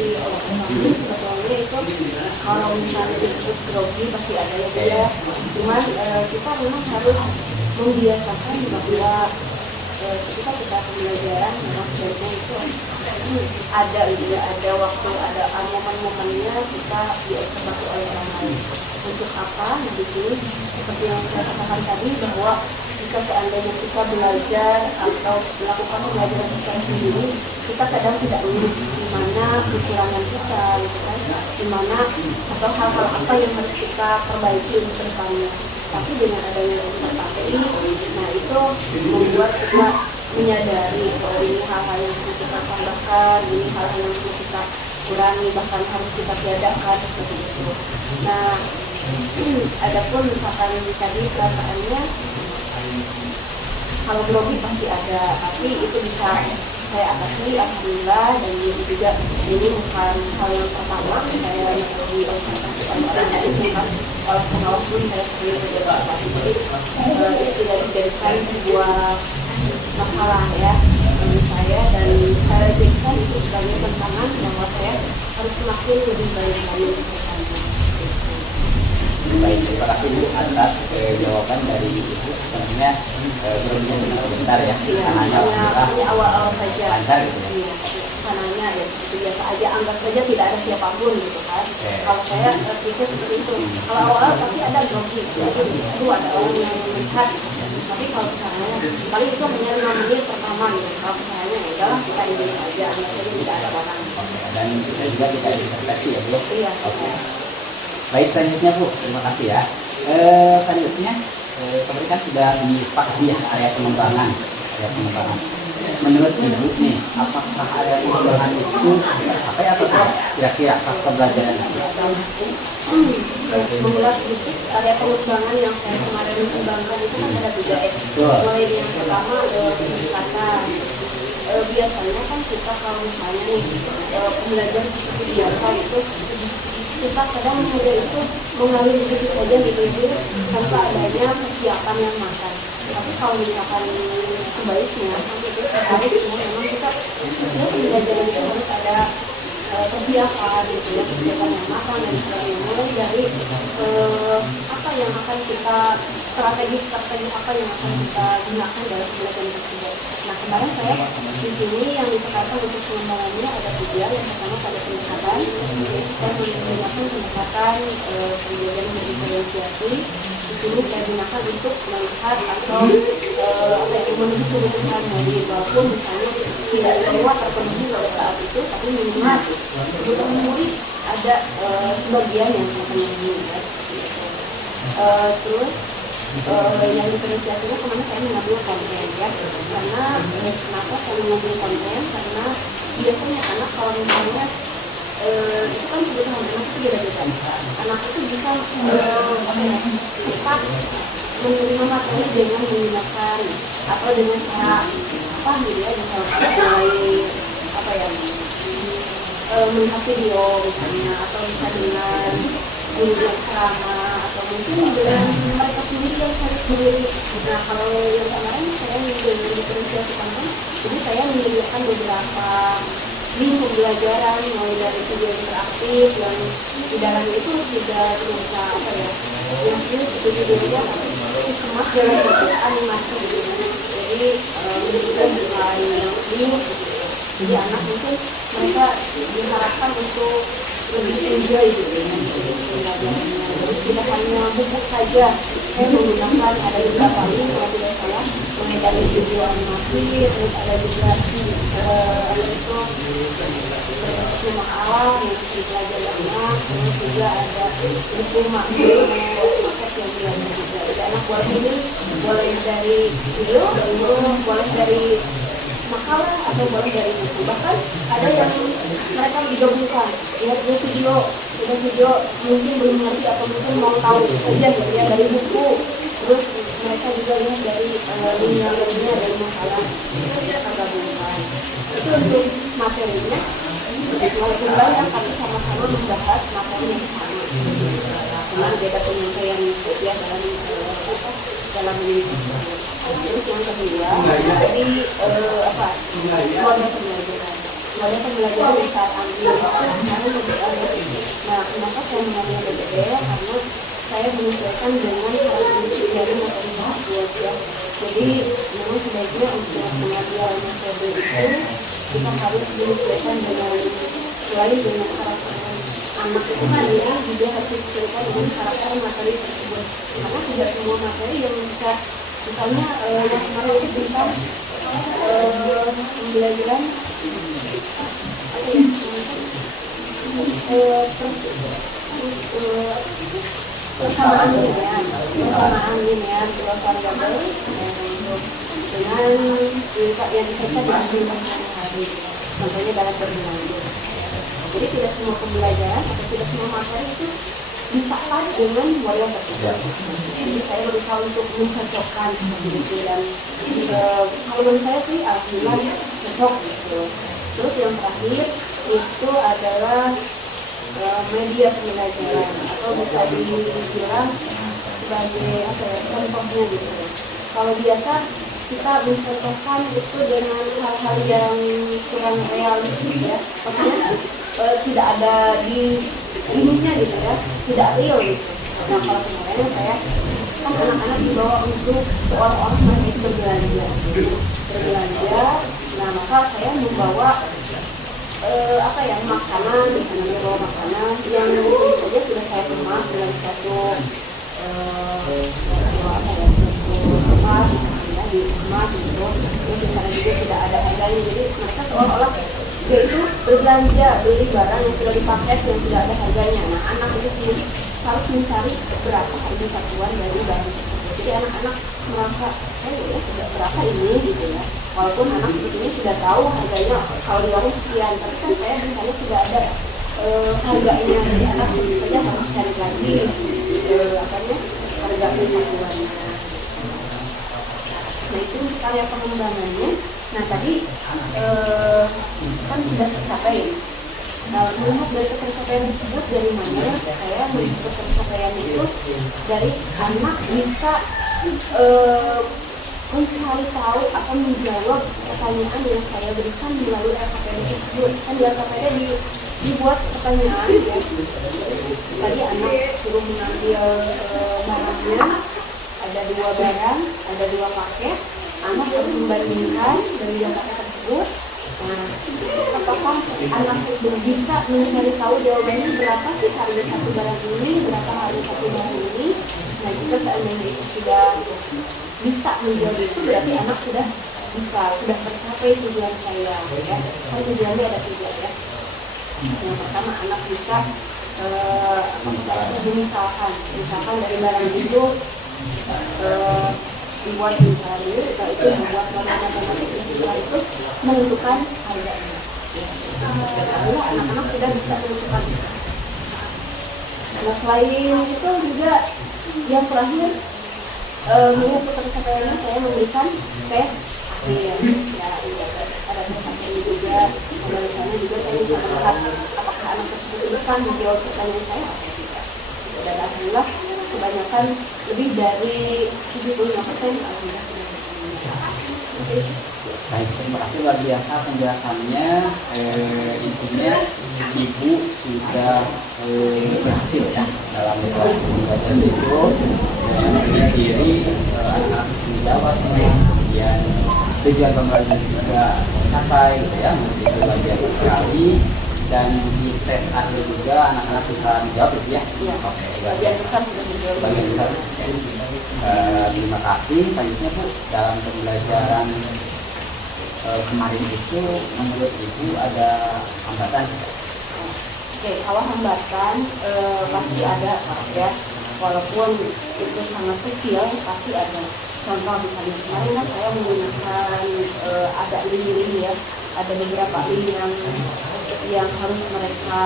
sebetulnya itu kalau misalnya disebut grogi pasti ada ya dia, cuman kita memang harus membiasakan bahwa ketika kita pembelajaran memang sebenarnya itu ada gitu ya, ada waktu, ada momen-momennya kita diobservasi oleh orang lain. Untuk apa? Nah di sini seperti yang saya katakan tadi, bahwa jika seandainya kita belajar atau melakukan pembelajaran secara sendiri, kita kadang tidak melihat di mana kekurangan kita, gitu kan, di mana atau hal-hal apa yang harus kita perbaiki untuk depannya. Tapi dengan adanya observasi ini, nah itu membuat kita menyadari bahwa ini hal-hal yang perlu kita tambahkan, ini hal-hal yang perlu kita kurangi, bahkan harus kita tiadakan seperti itu. Nah, adapun misalkan tadi perasaannya, kalau grogi pasti ada, tapi itu bisa saya atasi alhamdulillah, dan juga ini bukan hal yang pertama saya di observasi orang itu kan, kalau pengawas pun saya sendiri observasi, jadi itu tidak dijadikan sebuah masalah ya bagi saya, dan saya jadikan itu sebagai tantangan bahwa saya harus semakin lebih baik lagi. Baik, terima kasih Bu atas jawaban dari Ibu. Sebenarnya belum sebentar ya, Hanya awal-awal saja. lancar gitu ya. Iya, sananya ya seperti biasa aja, anggap saja tidak ada siapapun gitu kan. Kalau saya pikir seperti itu, kalau awal-awal pasti ada grogi, itu ada orang yang melihat. Tapi kalau misalnya, paling itu hanya 5 menit pertama gitu. Kalau misalnya ya udahlah kita ini aja, anggap saja tidak ada orang. Dan kita juga tidak diperspektif ya Bu. Iya. Baik, selanjutnya Bu, terima kasih ya. Selanjutnya, kemarin kan sudah disepakati ya area pengembangan. Menurut Ibu nih, apakah area pengembangan itu tercapai atau tidak? Kira-kira pas pembelajaran itu? Mengulas sedikit area pengembangan yang saya kemarin kembangkan itu kan ada 3 ya. Mulai yang pertama pendekatan. Biasanya kan kita kalau misalnya nih pembelajaran seperti biasa itu kita kadang muda itu mengalir begitu saja gitu tanpa adanya persiapan yang matang. Tapi kalau misalkan sebaiknya harusnya memang kita setiap pembelajaran itu harus ada persiapan gitu ya, persiapan yang matang dan sebagainya, mulai dari apa yang akan kita strategi apa yang akan kita gunakan dalam pembelajaran tersebut. Nah kemarin saya di sini yang ditekankan untuk pengembangannya ada 3. Yang pertama pada pendekatan, saya menggunakan pendekatan pembelajaran diferensiasi. Di sini saya gunakan untuk melihat atau menuju kebutuhan murid, walaupun misalnya tidak semua terpenuhi pada saat itu, tapi minimal kebutuhan murid ada sebagian yang terpenuhi. Terus yang diferensiasinya kemana saya mengambil konten ya, karena kenapa saya mengambil konten, karena biasanya anak kalau misalnya itu kan kebutuhan anak itu beda-beda. Anak itu bisa cepat menerima materi dengan menggunakan atau dengan cara apa gitu ya, misalkan mulai apa ya, melihat video misalnya, atau bisa dengan melihat ceramah, atau mungkin dengan mereka sendiri yang cari sendiri. Nah kalau yang kemarin saya dengan diferensiasi konten, jadi saya menyediakan beberapa link pembelajaran mulai dari video interaktif yang di dalamnya itu tidak bisa apa ya, yang itu videonya dikemas dalam bentuk animasi gitu. Jadi kita mulai link, jadi anak mungkin mereka diharapkan untuk lebih enjoy gitu ya pembelajarannya. Jadi tidak hanya buku saja, saya menggunakan ada beberapa link kalau tidak salah, mulai dari video animasi, terus ada juga itu berbentuknya makalah yang bisa dipelajari anak, terus juga ada buku maket yang belajar juga. Jadi anak boleh pilih, boleh dari video, boleh dari makalah, atau boleh dari buku. Bahkan ada yang mereka digabungkan, lihat video mungkin belum ngerti atau mungkin mau tahu saja gitu ya dari buku, terus mereka juga lihat dari link-nya dari makalah, mereka gabungkan. Itu untuk materinya, walaupun banyak tapi sama-sama membahas materi yang sama. Cuma beda penyampaian ya dalam ini. Terus yang kedua, jadi model pembelajaran yang saat ambil. Nah, kenapa saya mengambil BBL? Karena saya menyesuaikan dengan karakteristik dari materi tersebut ya. Jadi memang sebaiknya untuk mengambil metode itu kita harus menyesuaikan dengan selain dengan karakter anak itu sendiri, juga harus disesuaikan dengan karakter materi tersebut. Karena tidak semua materi yang bisa, misalnya yang kemarin itu tentang pembelajaran persamaan linear dua variabel dengan yang dikaitkan dengan kehidupan sehari-hari, contohnya dalam berbelanja. Jadi tidak semua pembelajaran atau tidak semua materi itu bisa pas dengan model tersebut. Jadi saya berusaha untuk mencocokkan seperti itu, dan kalau menurut saya sih alhamdulillah cocok gitu. Terus yang terakhir itu adalah media pembelajaran, atau bisa dibilang sebagai apa ya, contohnya gitu. Kalau biasa kita mencontohkan itu dengan hal-hal yang kurang realistis ya, maksudnya tidak ada di ilmunya gitu ya, tidak real gitu. Nah kalau kemarin saya kan anak-anak dibawa untuk seolah-olah mereka berbelanja. Nah maka saya membawa makanan, misalnya bawa makanan yang saja sudah saya kemas dalam satu tempat, misalnya dikemas gitu. Terus di sana juga tidak ada harganya, jadi mereka seolah-olah dia itu berbelanja, beli barang yang sudah dipaket yang tidak ada harganya. Nah anak itu sendiri harus mencari berapa harga satuan dari barang tersebut. Jadi anak-anak merasa, ya sudah berapa ini gitu ya. Walaupun anak sebetulnya sudah tahu harganya kalau di warung sekian, tapi kan saya di sana sudah ada harganya. Jadi anak tentu saja harus cari lagi harga satuannya. Nah itu karya pengembangannya. Nah tadi kan sudah tercapai. Nah, melihat dari pencapaian tersebut dari mana saya melihat pencapaian itu dari anak bisa mencari tahu atau menjawab pertanyaan yang saya berikan melalui LKPD tersebut. Kan di LKPD dibuat pertanyaan ya. Tadi anak suruh mengambil barangnya, ada 2 barang, ada 2 paket. Anak harus membandingkan dari 2 paket tersebut. Nah, apakah anak itu bisa mencari tahu jawabannya berapa sih harga satu barang ini, berapa harga satu barang ini? Nah, jika seandainya itu sudah bisa menjawab itu, berarti anak sudah tercapai tujuan saya. Ya, kan tujuannya ada 3 ya. Yang pertama anak bisa misalkan dari barang itu dibuat mencari, setelah itu membuat matematik, dan setelah itu menentukan harganya. Karena anak-anak tidak bisa menentukan. Nah selain itu juga yang terakhir, minggu peserta saya memberikan tes akhir. Ya, ada tes akhir juga. Dari sana juga saya bisa melihat apakah anak tersebut bisa menjawab pertanyaan saya atau tidak. Dan alhamdulillah kebanyakan lebih dari 75% alhamdulillah. Baik, terima kasih luar biasa penjelasannya. Intinya ibu sudah berhasil ya dalam pembelajaran itu dengan diri anak-anak bisa menjawab, kemudian tujuan pembelajaran juga tercapai gitu ya, itu luar biasa sekali. Dan di tes akhir juga anak-anak bisa menjawab gitu ya. Iya. Oke, Bagian besar sudah menjawab. bagian besar. Terima kasih. Selanjutnya Bu, dalam pembelajaran kemarin itu menurut Ibu ada hambatan? Oke, kalau hambatan pasti ada Pak, ya. Walaupun itu sangat kecil pasti ada. Contoh misalnya kemarin kan saya menggunakan ada link ya, ada beberapa link yang harus mereka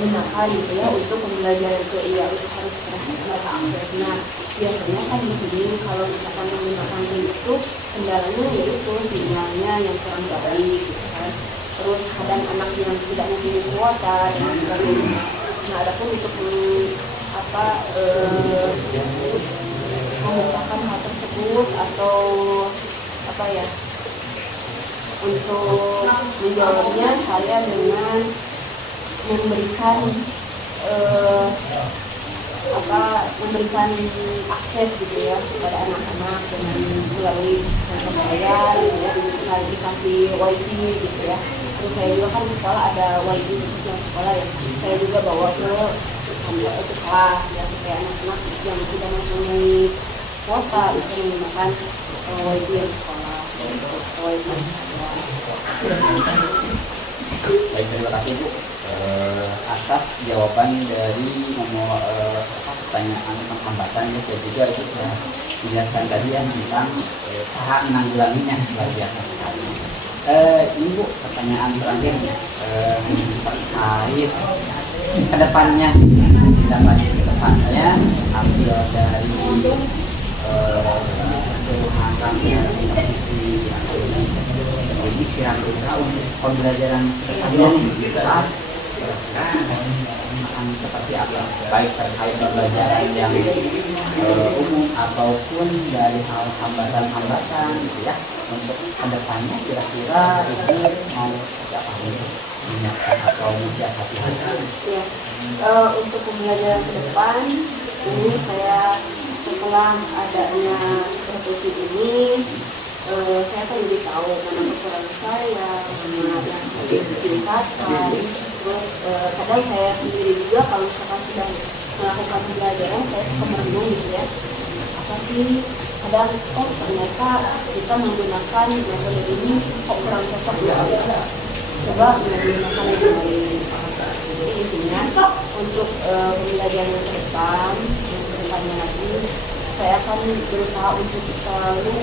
gunakan gitu ya untuk pembelajaran itu, iya itu harus mereka akses. Nah biasanya kan di sini kalau misalkan menggunakan link itu kendalanya yaitu sinyalnya yang kurang baik gitu kan. Terus kadang anak yang tidak memiliki kuota dan sebagainya. Nah adapun untuk memecahkan hal tersebut atau untuk menjawabnya saya dengan memberikan akses gitu ya kepada anak-anak dengan melalui sistem bayar gitu ya, dikasih wifi gitu ya. Terus saya juga kan di sekolah ada wifi khusus sekolah ya, saya juga bawa ke kelas ya supaya anak-anak yang tidak mempunyai kuota bisa menggunakan wifi di sekolah. Baik, terima kasih Bu atas jawaban dari nomor pertanyaan tentang hambatan ya, dan juga itu sudah menjelaskan tadi ya tentang cara menanggulanginya, luar biasa sekali. Ini Bu, pertanyaan terakhir terkait kedepannya hasil dari keseluruhan rangkaian institusi ini kira-kira untuk pembelajaran kedepannya nih kelas akan seperti apa, baik terkait pembelajaran yang umum ataupun dari hal hambatan-hambatan gitu ya, untuk kedepannya kira-kira Ibu mau seperti apa untuk menyiapkan atau mensiasati hal itu? Ya, untuk pembelajaran ke depan ini saya setelah adanya profesi ini saya kan jadi tahu mana kekurangan saya, mana yang harus ditingkatkan. Terus kadang saya sendiri juga kalau misalkan sudah melakukan pembelajaran saya suka merenung gitu ya, apa sih kadang ternyata kita menggunakan metode ini kok kurang cocok ya, coba menggunakan yang lain. Jadi intinya untuk pembelajaran ke depan yang kedepannya lagi saya akan berusaha untuk selalu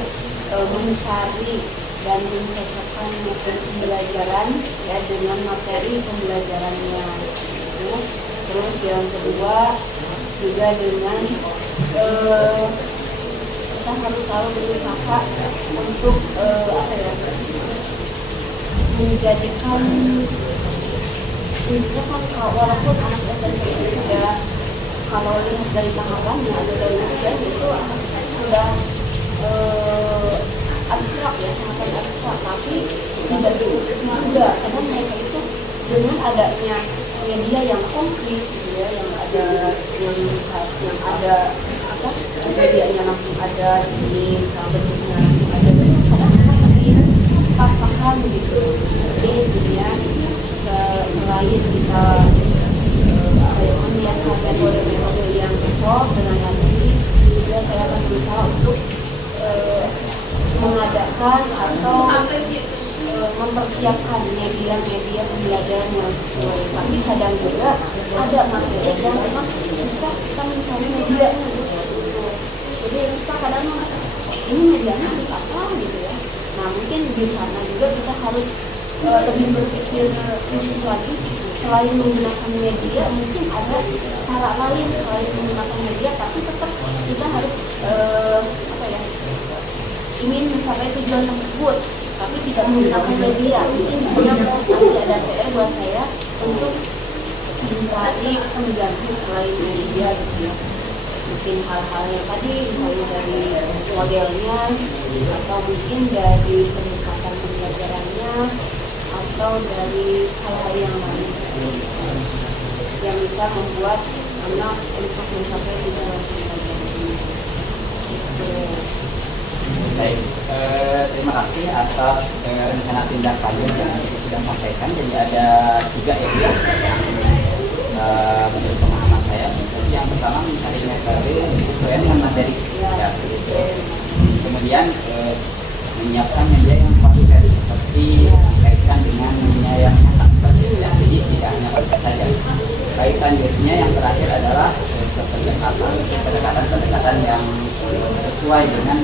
mencari dan mencocokkan metode pembelajaran ya dengan materi pembelajarannya. Terus yang kedua juga dengan kita harus selalu berusaha untuk menjadikan itu kan walaupun anak SMP itu ya kalau lihat dari tahapannya atau dari usia itu sudah abstrak ya, sangat abstrak, tapi tidak diukurnya juga karena mereka itu dengan adanya media yang konkret gitu ya, yang ada medianya langsung ada ini bentuknya langsung ada, kadang mereka lebih paham gitu. Jadi intinya selain kita melihat metode yang cocok dengan nanti juga saya akan berusaha untuk mengadakan atau mempersiapkan media-media pembelajaran yang sesuai. Tapi kadang juga ada materi yang memang susah kita mencari medianya gitu. Jadi kita kadang ini medianya harus apa gitu ya. Nah mungkin di sana juga kita harus lebih berpikir kritis lagi. Selain menggunakan media, mungkin ada cara lain selain menggunakan media, tapi tetap kita harus ingin mencapai tujuan tersebut, tapi tidak menggunakan media. Mungkin masih ada PR buat saya untuk mencari pengganti selain media gitu ya. Mungkin hal-hal yang tadi misalnya dari modelnya, atau mungkin dari pendekatan pembelajarannya, atau dari hal-hal yang lain yang bisa membuat anak untuk mencapai tujuan pembelajaran ini. Baik, terima kasih atas rencana tindak lanjut yang Ibu sudah sampaikan. Jadi ada 3 area yang menurut pemahaman saya. Yang pertama mencari metode sesuai dengan materi. Ya, begitu. Kemudian menyiapkan media yang kualitatif seperti dikaitkan dengan media yang nyata seperti itu. Jadi tidak hanya konsep saja. Baik, selanjutnya yang terakhir adalah pendekatan yang sesuai dengan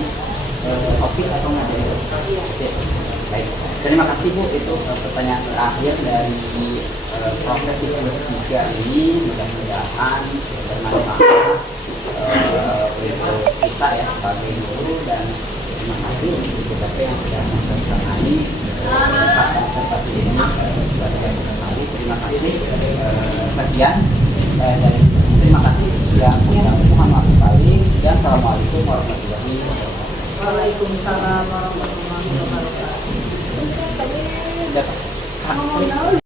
topik atau materi. Oke. Baik, terima kasih Bu. Itu pertanyaan terakhir dari proses siklus 3 ini. Mudah-mudahan bermanfaat untuk kita ya sebagai guru, dan terima kasih untuk BKP yang sudah mempersamai konservasi ini sebagai sekali. Terima kasih. Sekian dari terima kasih sudah menyampaikan. Muhammad sekali, dan assalamualaikum warahmatullahi wabarakatuh. Waalaikumsalam warahmatullahi wabarakatuh.